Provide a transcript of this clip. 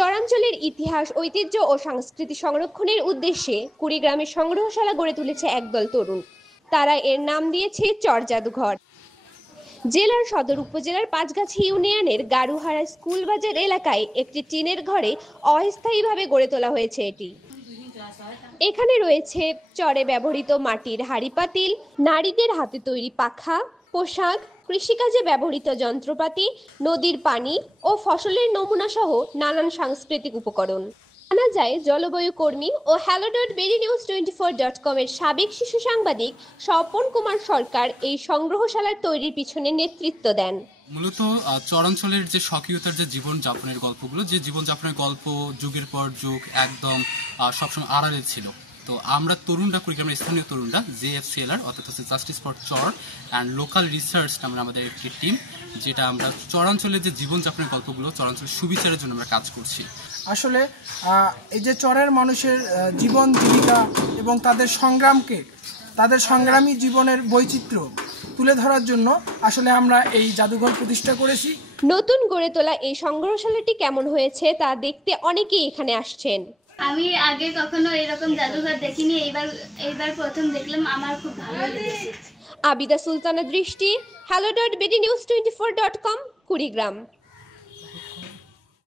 চরাঞ্চলের ইতিহাস, ঐতিহ্য ও সংস্কৃতি সংরক্ষণের উদ্দেশ্যে কুড়িগ্রামে সংগ্রহশালা গড়ে তুলেছে একদল তরুণ। তারা এর নাম দিয়েছে চর জাদুঘর। জেলার সদর উপজেলার পাঁচগাছি ইউনিয়নের গারুহারা স্কুল বাজার এলাকায় একটি টিনের ঘরে অস্থায়ীভাবে গড়ে তোলা হয়েছে এটি। এখানে রয়েছে চরে ব্যবহৃত মাটির হাঁড়ি-পাতিল, নারীদের হাতে তৈরি পাখা, পোশাক, কৃষিকাজে ব্যবহৃত যন্ত্রপাতি, নদীর পানি ও ফসলের নমুনা সহ নানান সাংস্কৃতিক উপকরণ। জানা যায়, জলবায়ু কর্মী ও hello.bdnews24.com এর সাবেক শিশু সাংবাদিক স্বপন কুমার সরকার এই সংগ্রহশালার তৈরির পিছনে নেতৃত্ব দেন। মূলত চরাঞ্চলের যে স্বকীয়তার যে জীবনযাপনের গল্পগুলো, যে জীবনযাপনের গল্প যুগের পর যুগ একদম সবসময় আড়ালে ছিল। তো আমরা তরুণরা, কুড়িগ্রামের স্থানীয় তরুণরা, JFCLR অর্থাৎ হচ্ছে justice for Char and local research নামে আমাদের একটি টিম, যেটা আমরা চরাঞ্চলের যে জীবনযাপনের গল্পগুলো, চরাঞ্চলের সুবিচারের জন্য আমরা কাজ করছি। আসলে এই যে চরের মানুষের জীবন জীবিকা এবং তাদের সংগ্রামী জীবনের বৈচিত্র্য তুলে ধরার জন্য আসলে আমরা এই জাদুঘর প্রতিষ্ঠা করেছি। নতুন গড়ে তোলা এই সংগ্রহশালাটি কেমন হয়েছে তা দেখতে অনেকেই এখানে আসছেন। আমি আগে কখনো এরকম জাদুঘর দেখিনি, এইবার প্রথম দেখলাম, আমার খুব ভালো লেগেছে। আবিদা সুলতানা দৃষ্টি, hello.bdnews24.com, কুড়িগ্রাম।